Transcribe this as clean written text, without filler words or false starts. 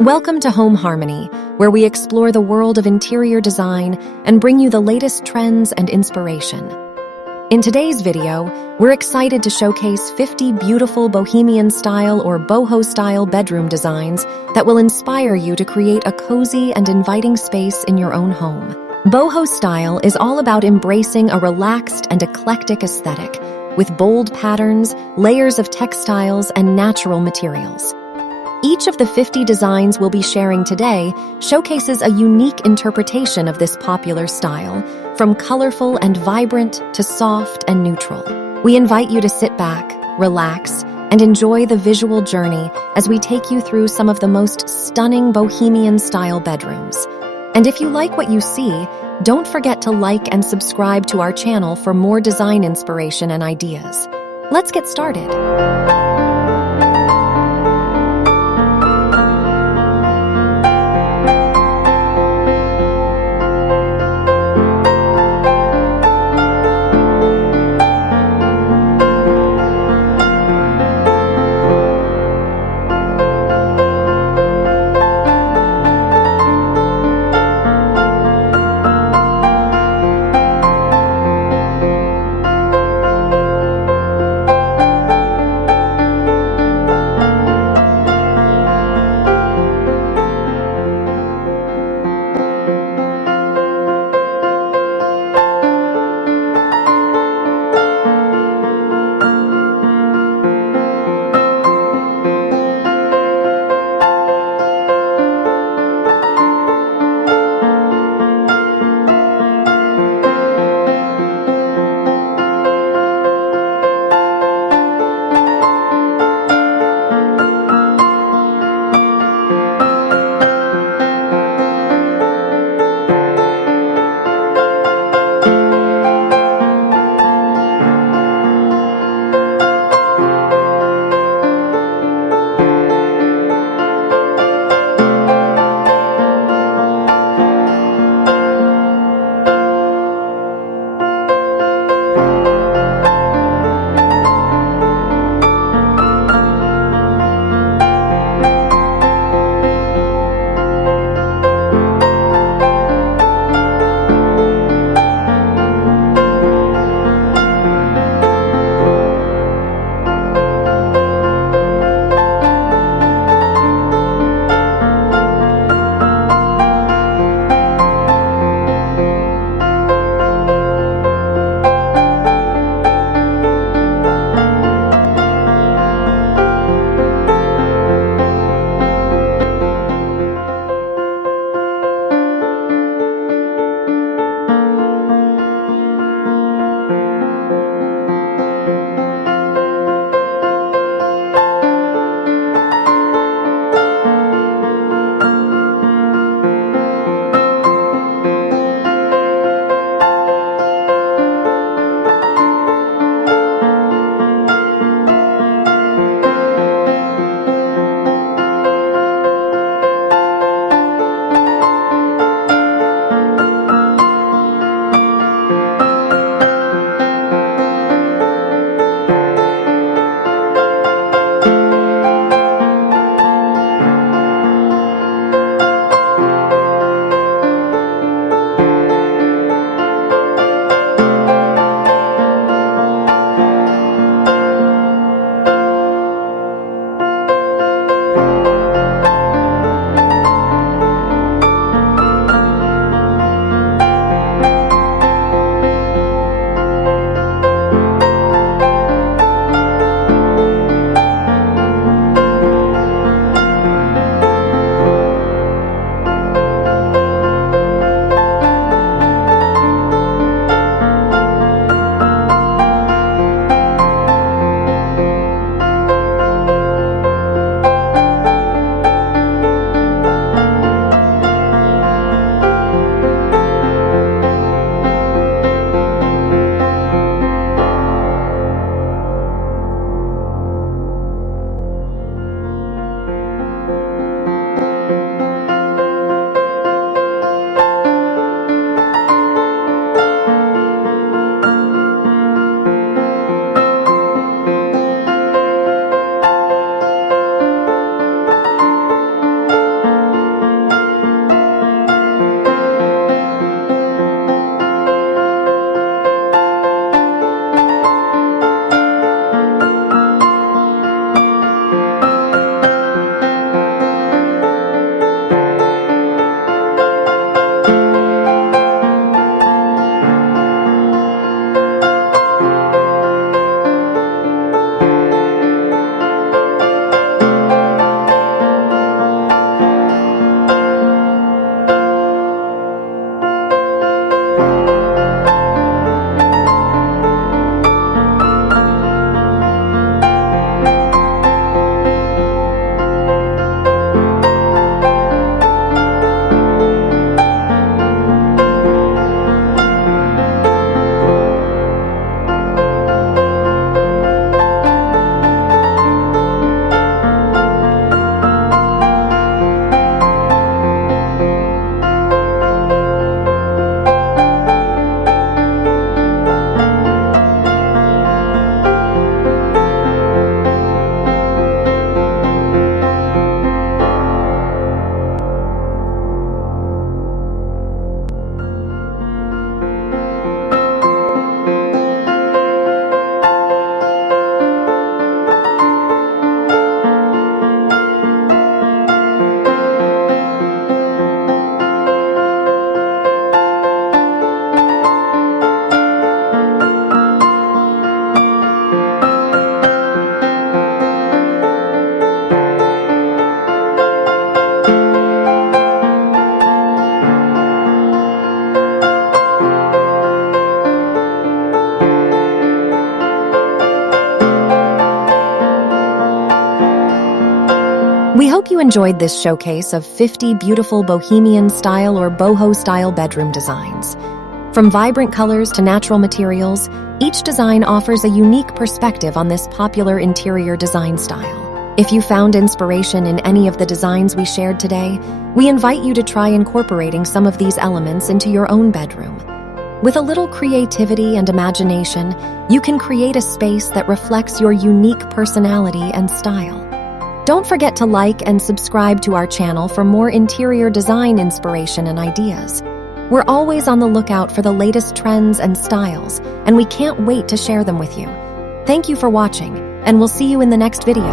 Welcome to Home Harmony, where we explore the world of interior design and bring you the latest trends and inspiration. In today's video, we're excited to showcase 50 beautiful Bohemian-style or boho-style bedroom designs that will inspire you to create a cozy and inviting space in your own home. Boho style is all about embracing a relaxed and eclectic aesthetic, with bold patterns, layers of textiles, and natural materials. Each of the 50 designs we'll be sharing today showcases a unique interpretation of this popular style, from colorful and vibrant to soft and neutral. We invite you to sit back, relax, and enjoy the visual journey as we take you through some of the most stunning Bohemian-style bedrooms. And if you like what you see, don't forget to like and subscribe to our channel for more design inspiration and ideas. Let's get started. We hope you enjoyed this showcase of 50 beautiful Bohemian style or boho style bedroom designs. From vibrant colors to natural materials, each design offers a unique perspective on this popular interior design style. If you found inspiration in any of the designs we shared today, we invite you to try incorporating some of these elements into your own bedroom. With a little creativity and imagination, you can create a space that reflects your unique personality and style. Don't forget to like and subscribe to our channel for more interior design inspiration and ideas. We're always on the lookout for the latest trends and styles, and we can't wait to share them with you. Thank you for watching, and we'll see you in the next video.